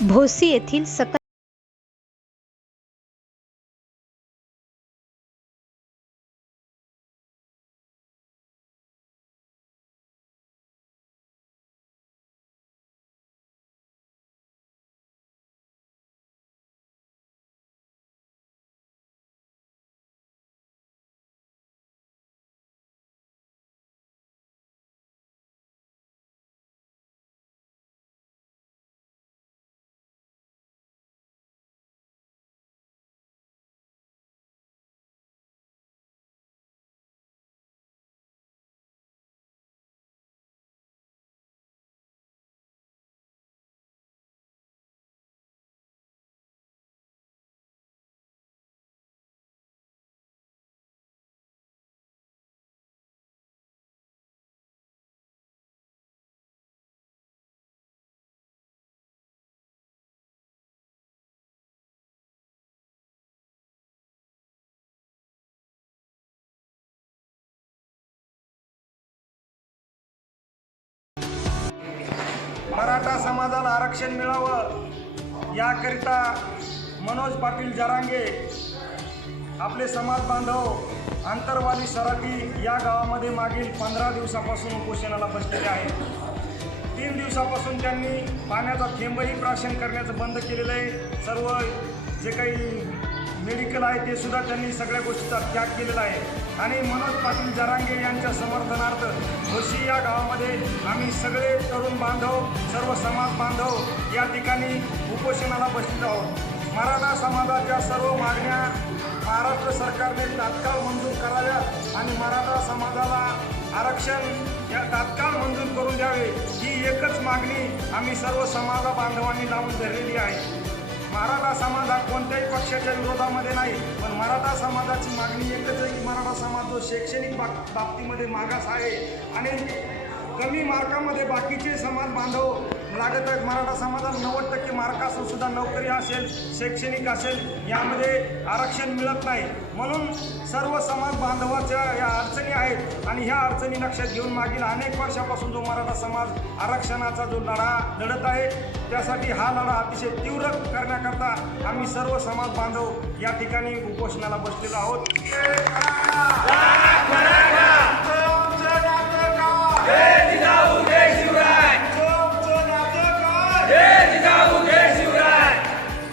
भोसी येथील सकल मराठा समाजाला आरक्षण मिळावं याकरिता मनोज पाटील जरांगे आपले समाज बांधव आंतरवाली सराटी या गावामध्ये मागील पंधरा दिवसापासून उपोषणाला बसलेले आहेत. तीन दिवसापासून त्यांनी पाण्याचा थेंबही प्राशन करण्याचं बंद केलेलं आहे. सर्व जे काही मेडिकल आहे ते सुद्धा त्यांनी सगळ्या गोष्टीचा त्याग केलेला आहे. आणि मनोज पाटील जरांगे यांच्या समर्थनार्थ भोशी या गावामध्ये आम्ही सगळे तरुण बांधव सर्व समाज बांधव या ठिकाणी उपोषणाला बसलेलो आहोत. मराठा समाजाच्या सर्व मागण्या महाराष्ट्र सरकारने तात्काळ मंजूर कराव्या आणि मराठा समाजाला आरक्षण या तात्काळ मंजूर करून द्यावे ही एकच मागणी आम्ही सर्व समाज बांधवांनी लावून धरलेली आहे. मराठा समाज हा कोणत्याही पक्षाच्या विरोधामध्ये नाही पण मराठा समाजाची मागणी एकच आहे की मराठा समाज जो शैक्षणिक बाब बाबतीमध्ये मागास आहे आणि कमी मार्कामध्ये बाकीचे समाज बांधव लागत आहेत मराठा समाजाला नव्वद टक्के मार्क असून सुद्धा नोकरी असेल शैक्षणिक असेल यामध्ये आरक्षण मिळत नाही. म्हणून सर्व समाज बांधवाच्या या अडचणी आहेत आणि ह्या अडचणी लक्षात घेऊन मागील अनेक वर्षापासून जो मराठा समाज आरक्षणाचा जो लढा लढत आहे त्यासाठी हा लढा अतिशय तीव्र करण्याकरता आम्ही सर्व समाज बांधव या ठिकाणी उपोषणाला बसलेलो आहोत.